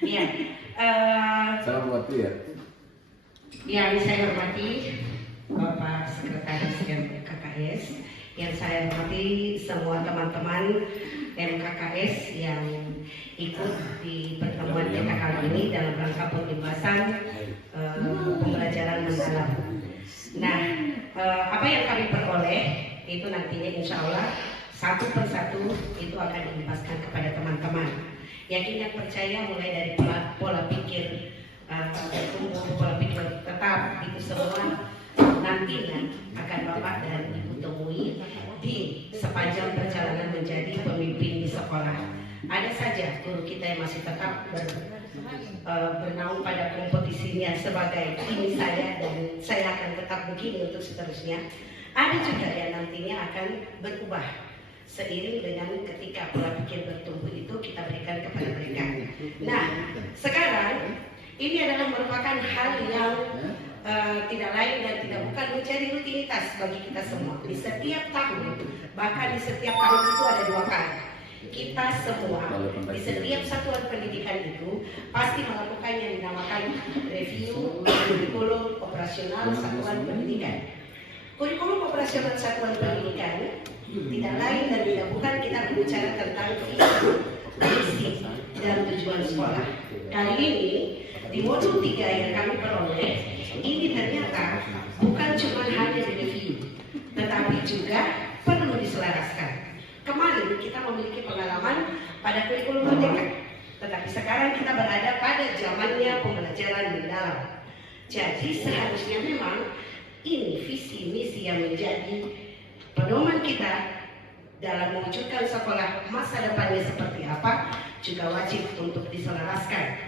Ya, Salam buat ya. yang saya hormati Bapak Sekretaris MKKS, yang saya hormati semua teman-teman MKKS yang ikut di pertemuan kita kali ini dalam rangka pembahasan pembelajaran mendalam. Nah, apa yang kami peroleh itu nantinya insya Allah satu persatu itu akan dibebaskan kepada teman-teman. Yakin dan percaya mulai dari pola pikir pola pikir tetap itu semua nantinya akan Bapak dan Ibu temui di sepanjang perjalanan menjadi pemimpin di sekolah. Ada saja guru kita yang masih tetap bernaung pada kompetisinya sebagai ini saya dan saya akan tetap begini untuk seterusnya. Ada juga yang nantinya akan berubah seiring dengan ketika pola pikir bertumbuh itu kita berikan kepada mereka. Nah, sekarang ini adalah merupakan hal yang tidak lain dan tidak bukan menjadi rutinitas bagi kita semua. Di setiap tahun, bahkan di setiap tahun itu ada 2 kali. Kita semua di setiap satuan pendidikan itu pasti melakukan yang dinamakan review kurikulum operasional satuan pendidikan. Kurikulum operasional satuan pendidikan tidak lain dan tidak bukan kita berbicara tentang visi dan tujuan sekolah. Kali ini di modul 3 yang kami peroleh ini ternyata bukan cuma hanya direview, tetapi juga perlu diselaraskan. Kemarin kita memiliki pengalaman pada kurikulum merdeka, tetapi sekarang kita berada pada zamannya pembelajaran mendalam. Jadi seharusnya memang ini visi misi yang menjadi pedoman kita dalam mewujudkan sekolah masa depannya seperti apa juga wajib untuk diselaraskan.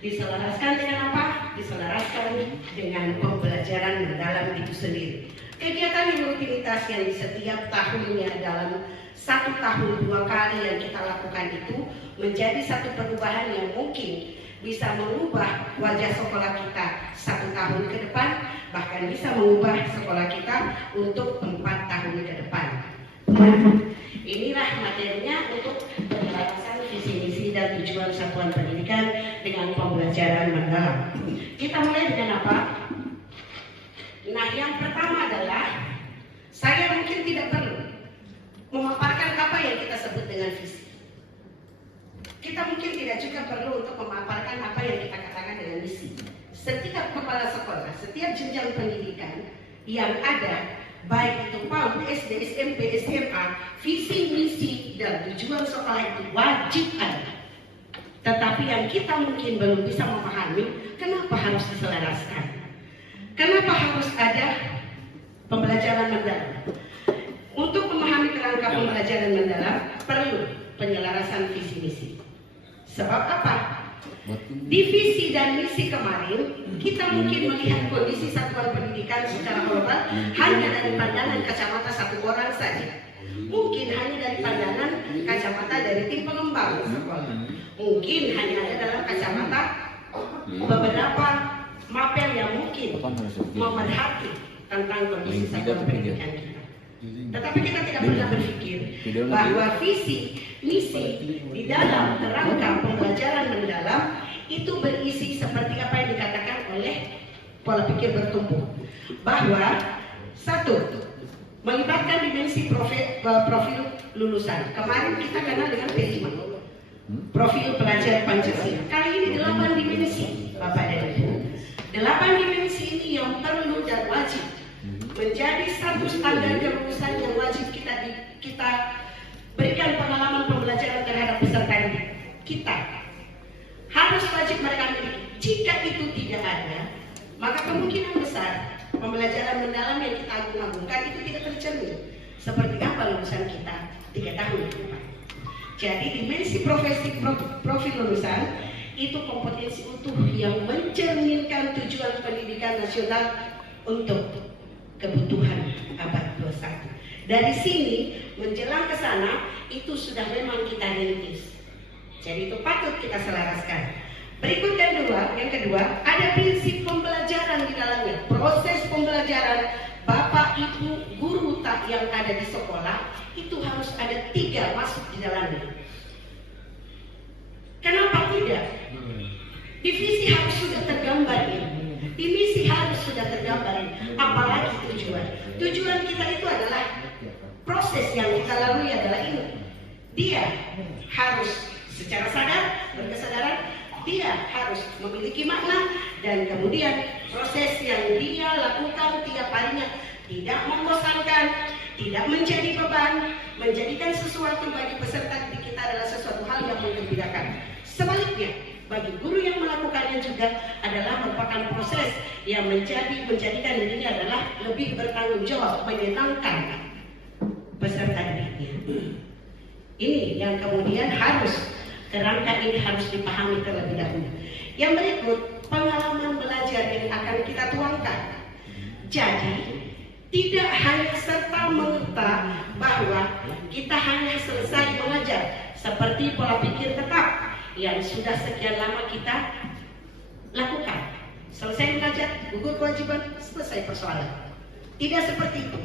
Diselaraskan dengan apa? Diselaraskan dengan pembelajaran mendalam itu sendiri. Kegiatan yang rutinitas yang di setiap tahunnya dalam 1 tahun 2 kali yang kita lakukan itu menjadi satu perubahan yang mungkin bisa mengubah wajah sekolah kita 1 tahun ke depan, bahkan bisa mengubah sekolah kita untuk 4 tahun ke depan. Nah, inilah materinya untuk penjelasan visi misi dan tujuan satuan pendidikan dengan pembelajaran mendalam. Kita mulai dengan apa? Nah, yang pertama adalah saya mungkin tidak perlu memaparkan apa yang kita sebut dengan visi. Kita mungkin tidak juga perlu untuk memaparkan apa yang kita katakan dengan misi. Setiap kepala sekolah, setiap jenjang pendidikan yang ada, baik itu PAUD, SD, SMP, SMA, visi, misi, dan tujuan sekolah itu wajib ada. Tetapi yang kita mungkin belum bisa memahami, kenapa harus diselaraskan? Kenapa harus ada pembelajaran mendalam? Untuk memahami kerangka pembelajaran mendalam, perlu penyelarasan visi misi. Sebab apa? Di visi dan misi kemarin, kita mungkin melihat kondisi satuan pendidikan secara global hanya dari pandangan kacamata satu orang saja. Mungkin hanya dari pandangan kacamata dari tim pengembang. Mungkin hanya ada dalam kacamata beberapa mapel yang mungkin memerhati tentang kondisi satuan pendidikan kita. Tetapi kita tidak pernah berpikir bahwa visi, misi di dalam kerangka pembelajaran mendalam itu berisi seperti apa yang dikatakan oleh pola pikir bertumbuh. Bahwa 1. Melibatkan dimensi profil lulusan. Kemarin kita kenal dengan P5, profil pelajar Pancasila. Kali ini 8 dimensi, Bapak dan Ibu. 8 dimensi ini yang perlu dan wajib menjadi satu standar kelulusan yang wajib kita berikan pengalaman pembelajaran terhadap peserta didik kita. Harus wajib mereka miliki. Jika itu tidak ada, maka kemungkinan besar pembelajaran mendalam yang kita agung-agungkan itu tidak tercermin seperti apa lulusan kita 3 tahun ke depan. Jadi dimensi profil lulusan itu kompetensi utuh yang mencerminkan tujuan pendidikan nasional untuk kebutuhan abad 21. Dari sini menjelang ke sana itu sudah memang kita rintis. Jadi itu patut kita selaraskan. Berikut yang kedua, ada prinsip pembelajaran di dalamnya. Proses pembelajaran Bapak, Ibu, guru yang ada di sekolah itu harus ada 3 masuk di dalamnya. Kenapa tidak? Di visi harus sudah tergambar ini. Di misi harus sudah tergambar ini. Apalagi tujuan. Tujuan kita itu adalah proses yang kita lalui adalah ini. Dia harus secara sadar, berkesadaran, dia harus memiliki makna, dan kemudian proses yang dia lakukan tiap harinya tidak membosankan, tidak menjadi beban, menjadikan sesuatu bagi peserta didik kita adalah sesuatu hal yang menggembirakan. Sebaliknya, bagi guru yang melakukannya juga adalah merupakan proses yang menjadikan dirinya adalah lebih bertanggung jawab, menyenangkan peserta didiknya. Ini yang kemudian harus, kerangka ini harus dipahami terlebih dahulu. Yang berikut, pengalaman belajar yang akan kita tuangkan. Jadi, tidak hanya serta-merta bahwa kita hanya selesai mengajar seperti pola pikir tetap yang sudah sekian lama kita lakukan. Selesai mengajar, gugur kewajiban, selesai persoalan. Tidak seperti itu.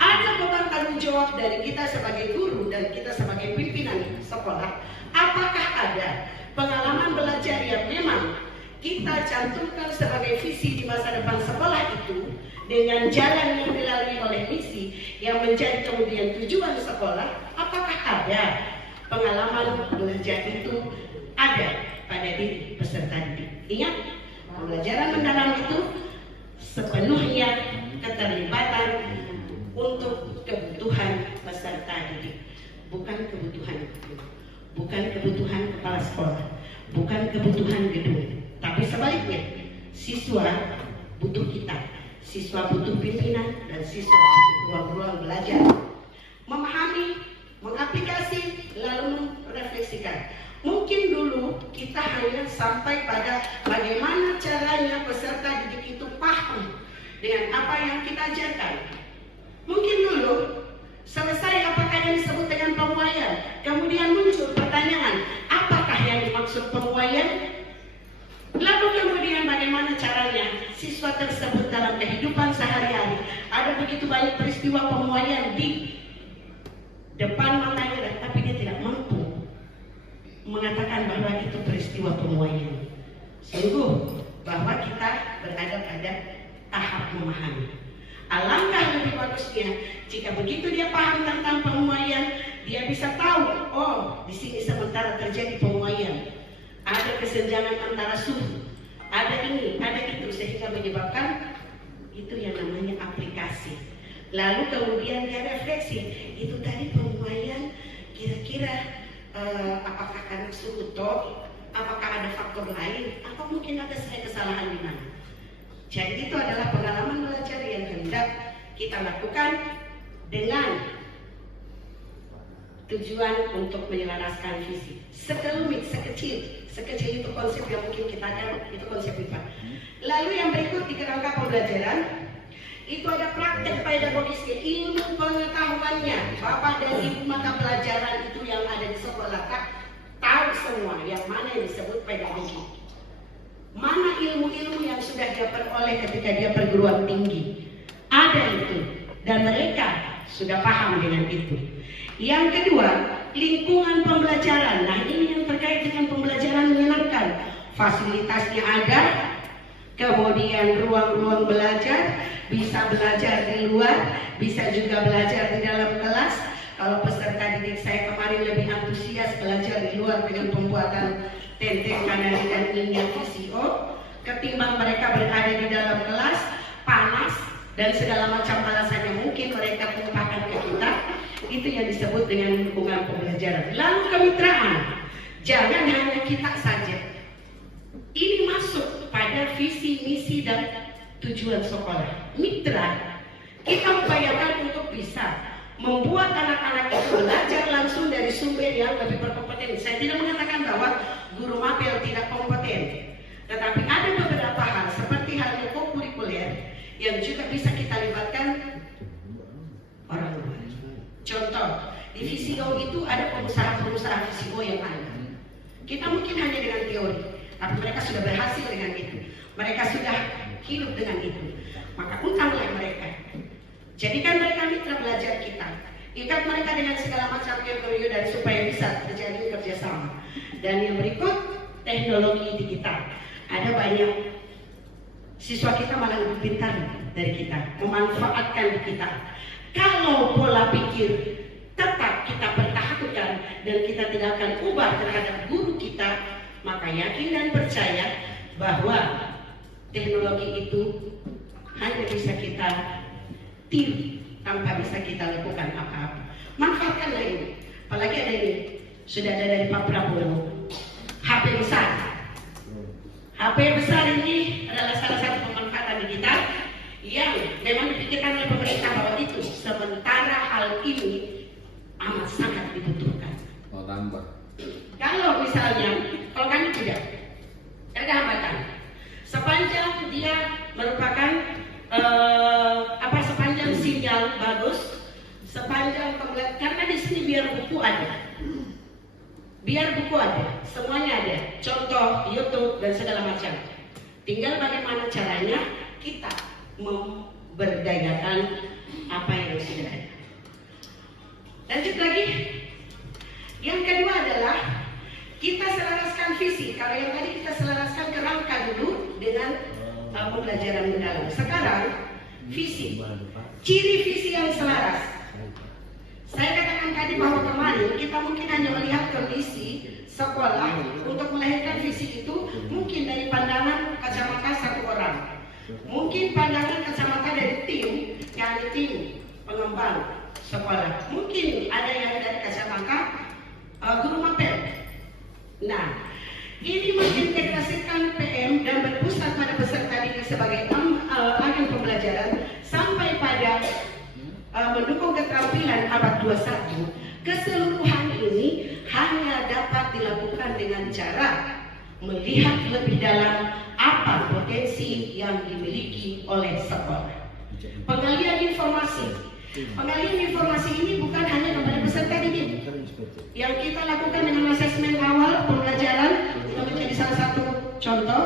Ada beban tanggung jawab dari kita sebagai guru dan kita sebagai pimpinan sekolah. Apakah ada pengalaman belajar yang memang kita cantumkan sebagai visi di masa depan sekolah itu dengan jalan yang dilalui oleh misi yang menjadi kemudian tujuan sekolah? Apakah ada pengalaman belajar itu ada pada diri peserta didik? Ingat, pembelajaran mendalam itu sepenuhnya keterlibatan untuk kebutuhan peserta didik, bukan kebutuhan kepala sekolah, bukan kebutuhan gedung, tapi sebaliknya, siswa butuh kita, siswa butuh pimpinan, dan siswa butuh ruang-ruang belajar. Memahami, mengaplikasi, lalu merefleksikan. Mungkin dulu kita hanya sampai pada bagaimana caranya peserta didik itu paham dengan apa yang kita ajarkan. Mungkin dulu selesai apakah yang disebut dengan pemuaian, kemudian muncul pertanyaan, apakah yang dimaksud pemuaian? Lalu kemudian bagaimana caranya siswa tersebut dalam kehidupan sehari-hari? Ada begitu banyak peristiwa pemuaian di depan matanya, tapi dia tidak mampu mengatakan bahwa itu peristiwa pemuaian. Sungguh bahwa kita berada pada tahap memahami. Alangkah lebih bagusnya jika begitu dia paham tentang pemuaian, dia bisa tahu, oh di sini sementara terjadi pemuaian, ada kesenjangan antara suhu, ada ini, ada itu, sehingga menyebabkan itu yang namanya aplikasi. Lalu kemudian dia refleksi, itu tadi pemuaian kira-kira apakah karena suhu toh, apakah ada faktor lain, atau mungkin ada kesalahan di mana. Jadi itu adalah pengalaman belajar yang hendak kita lakukan dengan tujuan untuk menyelaraskan visi. Sekelumit, sekecil itu konsep yang mungkin kita akan, itu konsep IPA. Lalu yang berikut di kerangka pembelajaran, itu ada praktek pedagogisnya, ilmu pengetahuannya. Bapak dan Ibu mata pelajaran itu yang ada di sekolah tahu semua yang mana yang disebut pedagogi. Mana ilmu-ilmu yang sudah dia peroleh ketika dia perguruan tinggi. Ada itu, dan mereka sudah paham dengan itu. Yang kedua, lingkungan pembelajaran. Nah, ini yang terkait dengan pembelajaran menyenangkan. Fasilitasnya ada, kemudian ruang-ruang belajar, bisa belajar di luar, bisa juga belajar di dalam kelas. Kalau peserta didik saya kemarin lebih antusias belajar di luar dengan pembuatan tenteng kanari dan minyak VCO, ketimbang mereka berada di dalam kelas, panas, dan segala macam alasannya mungkin mereka tumpahkan ke kita. Itu yang disebut dengan lingkungan pembelajaran. Lalu kemitraan, jangan hanya kita saja. Ini masuk pada visi, misi, dan tujuan sekolah. Mitra, kita upayakan untuk bisa membuat anak-anak itu belajar langsung dari sumber yang lebih berkompeten. Saya tidak mengatakan bahwa guru mapel tidak kompeten, tetapi ada beberapa hal seperti halnya kokurikuler yang juga bisa kita libatkan orang luar. Contoh, di VCO itu ada pengusaha-pengusaha VCO yang ada. Kita mungkin hanya dengan teori, tapi mereka sudah berhasil dengan itu. Mereka sudah hidup dengan itu. Maka undanglah mereka. Jadikan mereka mitra belajar kita. Ikat mereka dengan segala macam MOU dan supaya bisa terjadi kerjasama. Dan yang berikut, teknologi digital. Ada banyak siswa kita malah lebih pintar dari kita, memanfaatkan kita. Kalau pola pikir tetap kita pertahankan dan kita tidak akan ubah terhadap guru kita, maka yakin dan percaya bahwa teknologi itu hanya bisa kita tiru tanpa bisa kita lakukan apa-apa. Manfaatkanlah ini. Apalagi ada ini, sudah ada dari Pak Prabowo, HP besar. HP besar ini adalah salah satu pemanfaatan digital yang memang dipikirkan oleh pemerintah bahwa itu sementara hal ini amat sangat dibutuhkan. Mau tambah. Kalau misalnya, kalau kami tidak ada hambatan. Sepanjang dia merupakan sepanjang sinyal bagus, sepanjang karena di sini biar buku ada. Biar buku ada, semuanya ada, contoh YouTube dan segala macam. Tinggal bagaimana caranya kita memberdayakan apa yang sudah ada. Lanjut lagi. Yang kedua adalah kita selaraskan visi. Kalau yang tadi kita selaraskan kerangka dulu dengan pembelajaran mendalam. Sekarang visi, ciri visi yang selaras. Saya katakan tadi bahwa kemarin kita mungkin hanya melihat kondisi sekolah untuk melahirkan visi itu mungkin dari pandangan kacamata satu orang, mungkin pandangan kacamata dari tim, yakni tim pengembang sekolah, mungkin ada yang dari kacamata guru mapel. Nah, ini mengintegrasikan PM dan berpusat pada peserta didik sebagai agen pembelajaran sampai pada mendukung keterampilan abad 21. Keseluruhan ini hanya dapat dilakukan dengan cara melihat lebih dalam apa potensi yang dimiliki oleh sekolah. Pengalian informasi. Pengalian informasi ini bukan hanya kepada peserta didik. Yang kita lakukan dengan asesmen awal pembelajaran itu menjadi salah satu contoh.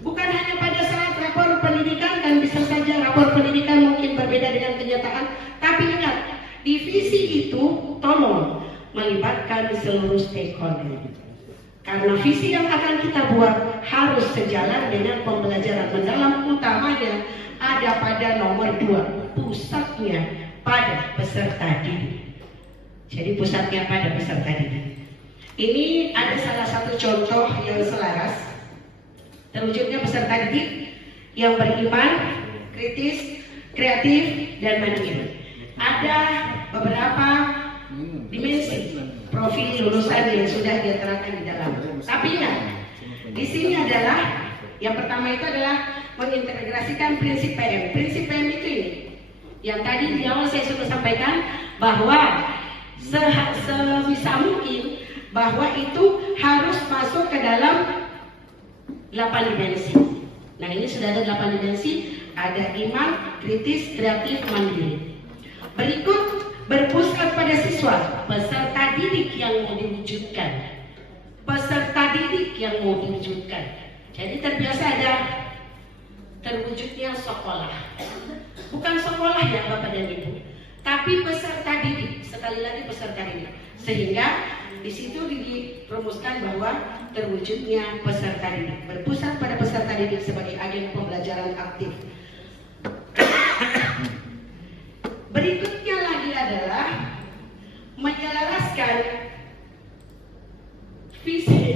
Bukan hanya pada saat rapor pendidikan, dan bisa saja rapor pendidikan mungkin berbeda dengan kenyataan, tapi ingat, divisi itu tolong melibatkan seluruh stakeholder. Karena visi yang akan kita buat harus sejalan dengan pembelajaran mendalam, utamanya ada pada nomor 2, pusatnya pada peserta didik. Jadi pusatnya pada peserta didik. Ini ada salah satu contoh yang selaras. Terwujudnya peserta didik yang beriman, kritis, kreatif, dan mandiri. Ada beberapa dimensi profil lulusan yang sudah dia terangkan di dalam. Tapi ingat, di sini adalah yang pertama itu adalah mengintegrasikan prinsip PM. Prinsip PM itu ini, yang tadi di awal saya sudah sampaikan bahwa sebisa mungkin bahwa itu harus masuk ke dalam 8 dimensi. Nah, ini sudah ada 8 dimensi, ada iman, kritis, kreatif, mandiri. Berikut berpusat pada siswa, peserta didik yang mau diwujudkan. Peserta didik yang mau diwujudkan. Jadi terbiasa ada terwujudnya sekolah. Bukan sekolah ya Bapak dan Ibu, tapi peserta didik. Sekali lagi peserta didik. Sehingga di situ dirumuskan bahwa terwujudnya peserta didik, berpusat pada peserta didik sebagai agen pembelajaran aktif. Berikutnya lagi adalah menyelaraskan visi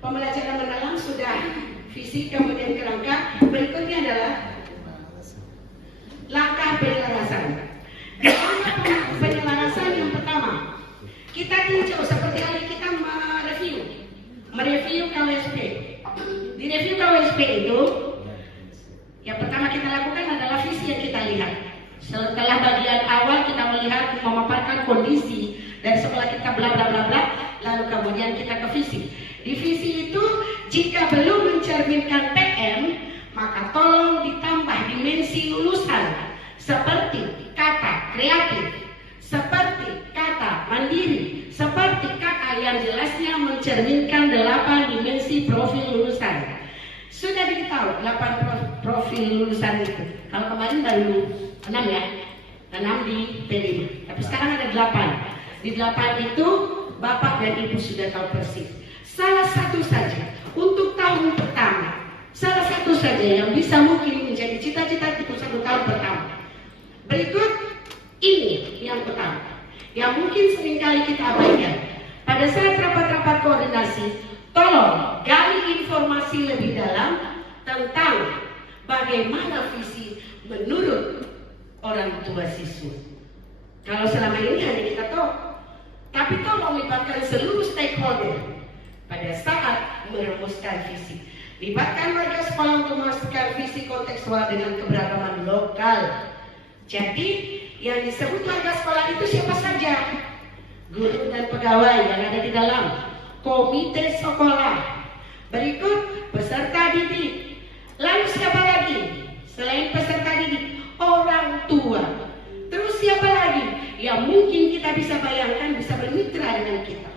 pembelajaran mendalam sudah visi, kemudian kerangka. Berikutnya adalah langkah penyelarasan. Penyelarasan yang pertama, kita tinjau seperti hari kita mereview KWSP. Di review KWSP itu, yang pertama kita lakukan adalah visi yang kita lihat. Setelah bagian awal kita melihat, memaparkan kondisi dan sekolah kita bla bla bla bla, lalu kemudian kita ke visi. Di visi itu, jika belum mencerminkan PM, maka tolong ditambah dimensi lulusan seperti kata kreatif, seperti kata mandiri, seperti kata yang jelasnya mencerminkan 8 dimensi profil lulusan. Sudah diketahui 8 profil lulusan itu. Kalau kemarin baru 6 ya, 6 diterima. Tapi sekarang ada 8. Di 8 itu Bapak dan Ibu sudah tahu persis. Salah satu saja untuk tahun pertama, salah satu saja yang bisa mungkin menjadi cita-cita untuk 1 tahun pertama. Berikut ini yang pertama, yang mungkin seringkali kita abaikan. Pada saat rapat-rapat koordinasi, tolong gali informasi lebih dalam tentang bagaimana visi menurut orang tua siswa. Kalau selama ini hanya kita tahu, tapi tolong libatkan seluruh stakeholder pada saat merumuskan visi. Libatkan warga sekolah untuk memastikan visi kontekstual dengan keberagaman lokal. Jadi yang disebut warga sekolah itu siapa saja? Guru dan pegawai yang ada di dalam komite sekolah. Berikut peserta didik. Lalu siapa lagi? Selain peserta didik, orang tua. Terus siapa lagi yang mungkin kita bisa bayangkan bisa bermitra dengan kita?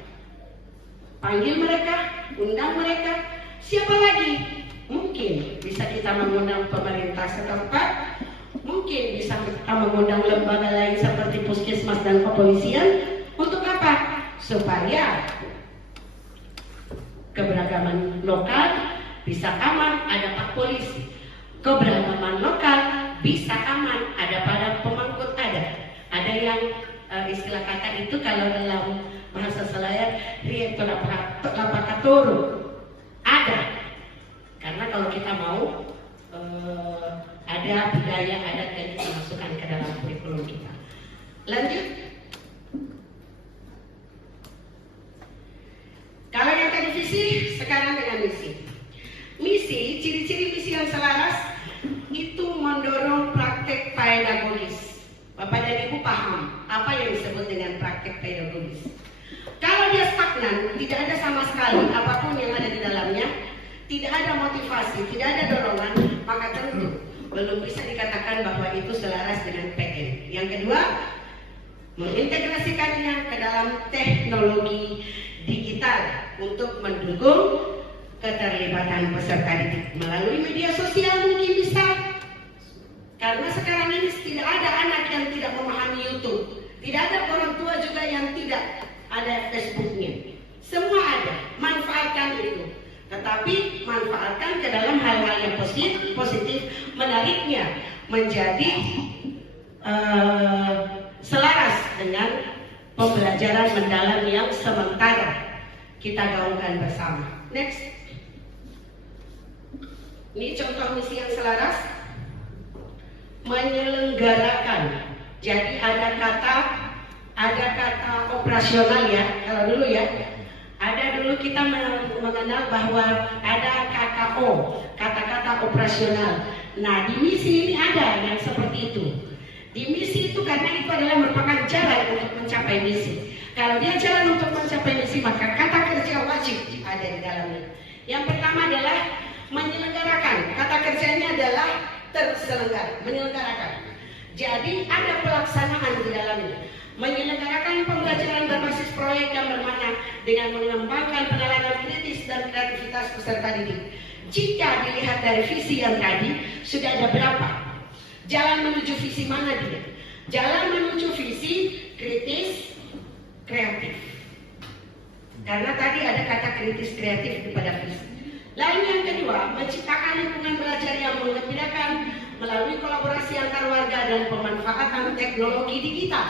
Panggil mereka, undang mereka. Siapa lagi? Mungkin bisa kita mengundang pemerintah setempat, mungkin bisa kita mengundang lembaga lain seperti puskesmas dan kepolisian. Untuk apa? Supaya keberagaman lokal bisa aman, ada Pak Polisi. Keberagaman lokal bisa aman, ada pada pemangkut ada. Ada yang istilah kata itu kalau dalam bahasa Selayar rieto lapakatoro. Ada. Karena kalau kita mau ada budaya adat yang kita masukkan ke dalam kurikulum kita. Lanjut. Kalau yang tadi visi, sekarang dengan misi. Misi, ciri-ciri misi yang selaras itu mendorong praktek pedagogis. Bapak dan Ibu paham apa yang disebut dengan praktek pedagogis. Kalau dia stagnan, tidak ada sama sekali apapun yang ada di dalamnya, tidak ada motivasi, tidak ada dorongan, maka tentu belum bisa dikatakan bahwa itu selaras dengan PN. Yang kedua, mengintegrasikannya ke dalam teknologi digital untuk mendukung keterlibatan peserta didik melalui media sosial mungkin bisa. Karena sekarang ini tidak ada anak yang tidak memahami YouTube, tidak ada orang tua juga yang tidak ada Facebooknya. Semua ada, manfaatkan itu. Tetapi manfaatkan ke dalam hal-hal yang positif, menariknya menjadi selaras dengan pembelajaran mendalam yang sementara kita gaungkan bersama. Next. Ini contoh misi yang selaras. Menyelenggarakan. Jadi ada kata operasional ya. Kalau dulu ya, ada dulu kita mengenal bahwa ada KKO, kata-kata operasional. Nah di misi ini ada yang seperti itu. Di misi itu karena itu adalah merupakan jalan untuk mencapai misi. Kalau dia jalan untuk mencapai misi, maka kata kerja wajib ada di dalamnya. Yang pertama adalah menyelenggarakan. Kata kerjanya adalah terselenggara, menyelenggarakan. Jadi ada pelaksanaan di dalamnya. Menyelenggarakan pembelajaran berbasis proyek yang bermakna dengan mengembangkan penalaran kritis dan kreativitas peserta didik. Jika dilihat dari visi yang tadi, sudah ada berapa? Jalan menuju visi mana dia? Jalan menuju visi kritis kreatif. Karena tadi ada kata kritis kreatif kepada visi. Lalu yang kedua, menciptakan lingkungan belajar yang mengembirakan melalui kolaborasi antar warga dan pemanfaatan teknologi digital.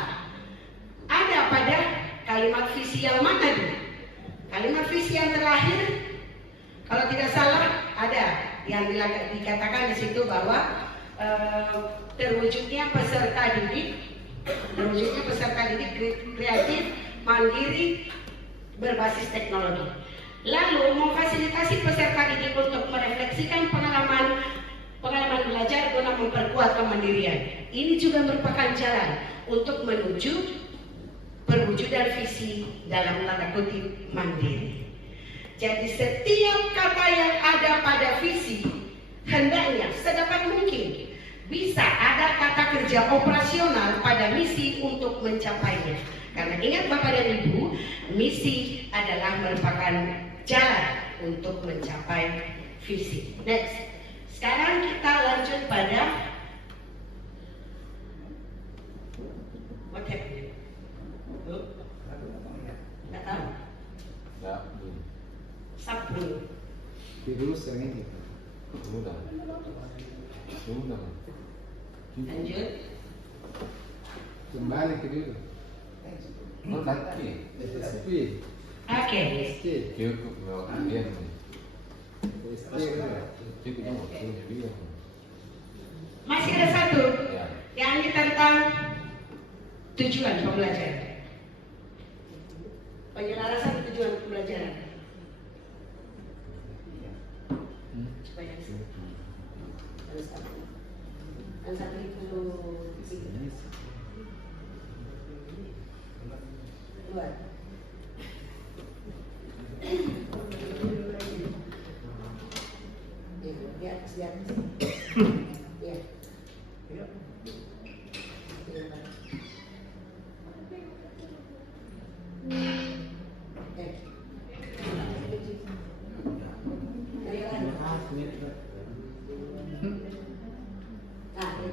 Ada pada kalimat visi yang mana nih? Kalimat visi yang terakhir, kalau tidak salah ada yang dikatakan di situ bahwa terwujudnya peserta didik kreatif, mandiri, berbasis teknologi. Lalu memfasilitasi peserta didik untuk merefleksikan pengalaman belajar guna memperkuat kemandirian. Ini juga merupakan jalan untuk menuju perwujudan visi dalam tanda kutip mandiri. Jadi setiap kata yang ada pada visi hendaknya sedapat mungkin bisa ada kata kerja operasional pada misi untuk mencapainya. Karena ingat Bapak dan Ibu, misi adalah merupakan jalan untuk mencapai visi. Next. Sekarang kita lanjut pada virus yang ini. Sudah. Sudah. Lanjut. Kembali ke dulu. Oh, kaki. SP. Oke. ST. Cukup bawa kalian. ST kan? Cukup mau sini dia. Masih ada satu, Ya. yang ini tentang tujuan pembelajaran. Penyelarasan tujuan pembelajaran. Coba yang sini. Yang satu itu keluar. Di atas, di atas. Ya.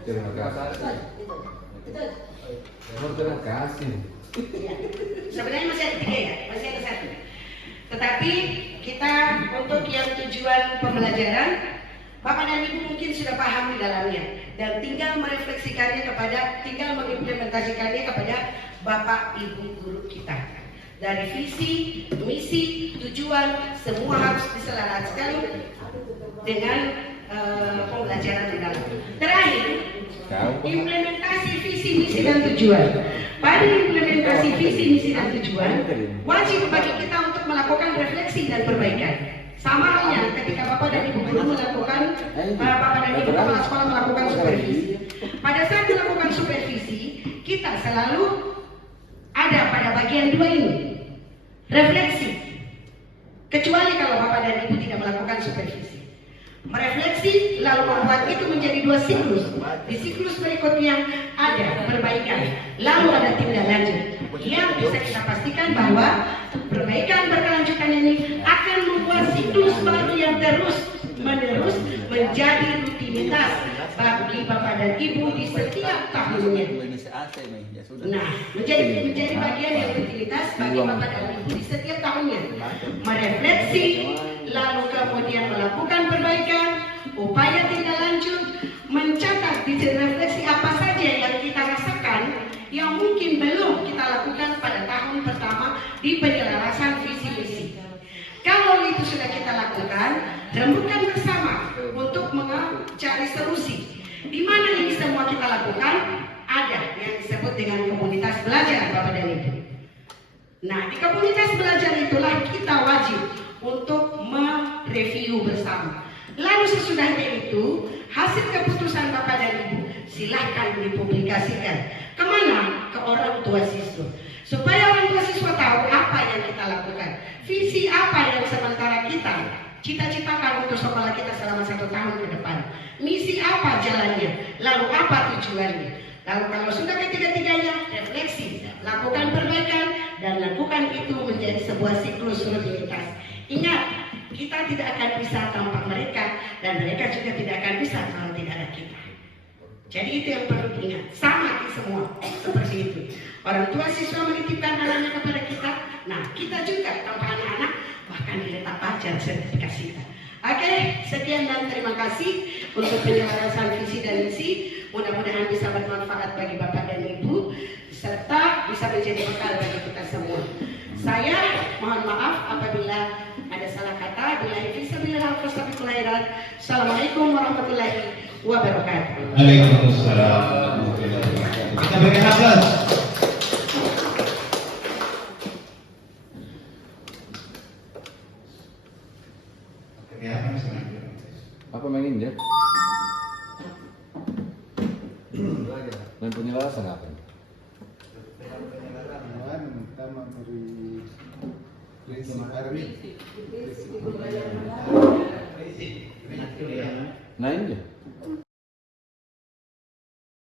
Terima kasih. Terima kasih. Ya. Sebenarnya masih ada 3 ya, masih ada 1. Tetapi kita untuk yang tujuan pembelajaran, Bapak dan Ibu mungkin sudah paham di dalamnya dan tinggal tinggal mengimplementasikannya kepada Bapak Ibu guru kita. Dari visi, misi, tujuan, semua harus diselaraskan dengan pembelajaran di dalam. Terakhir, implementasi visi, misi dan tujuan. Pada implementasi visi, misi dan tujuan, wajib bagi kita untuk melakukan refleksi dan perbaikan. Sama halnya ketika Bapak dan Ibu guru melakukan, Bapak dan Ibu kepala sekolah melakukan supervisi. Pada saat melakukan supervisi, kita selalu ada pada bagian 2 ini, refleksi. Kecuali kalau Bapak dan Ibu tidak melakukan supervisi. Merefleksi lalu membuat itu menjadi 2 siklus. Di siklus berikutnya ada perbaikan, lalu ada tindak lanjut. Yang bisa kita pastikan bahwa perbaikan berkelanjutan ini akan membuat siklus baru yang terus menerus menjadi rutinitas bagi Bapak dan Ibu di setiap tahunnya. Nah, menjadi bagian yang rutinitas bagi Bapak dan Ibu di setiap tahunnya. Merefleksi, lalu kemudian melakukan perbaikan, upaya tindak lanjut, mencatat di refleksi apa saja yang kita rasakan yang mungkin belum kita lakukan pada tahun pertama di penyelarasan visi misi. Kalau itu sudah kita lakukan, rembukan bersama untuk mencari solusi. Di mana ini semua kita lakukan? Ada yang disebut dengan komunitas belajar Bapak dan Ibu. Nah, di komunitas belajar itulah kita wajib untuk mereview bersama. Lalu sesudahnya itu, hasil keputusan Bapak dan Ibu silahkan dipublikasikan. Kemana? Ke orang tua siswa. Supaya orang tua siswa tahu apa yang kita lakukan. Visi apa yang sementara kita cita-citakan untuk sekolah kita selama 1 tahun ke depan. Misi apa jalannya, lalu apa tujuannya. Lalu kalau sudah ketiga-tiganya, refleksi, lakukan perbaikan, dan lakukan itu menjadi sebuah siklus rutinitas. Ingat, kita tidak akan bisa tanpa mereka, dan mereka juga tidak akan bisa kalau tidak ada kita. Jadi itu yang perlu diingat, sama di semua, seperti itu. Orang tua siswa menitipkan anaknya kepada kita, nah kita juga tanpa anak-anak, bahkan diletak pacar sertifikasi kita. Oke, sekian dan terima kasih untuk penyelarasan visi dan misi. Mudah-mudahan bisa bermanfaat bagi Bapak dan Ibu, serta bisa menjadi bekal bagi kita semua. Saya mohon maaf apabila ada salah kata. Assalamualaikum warahmatullahi wabarakatuh. Waalaikumsalam. Kita berikan aplaus. Apa mainin dia? Main penyelarasan apa? Pertama dari prinsip arti. Nah ini dia.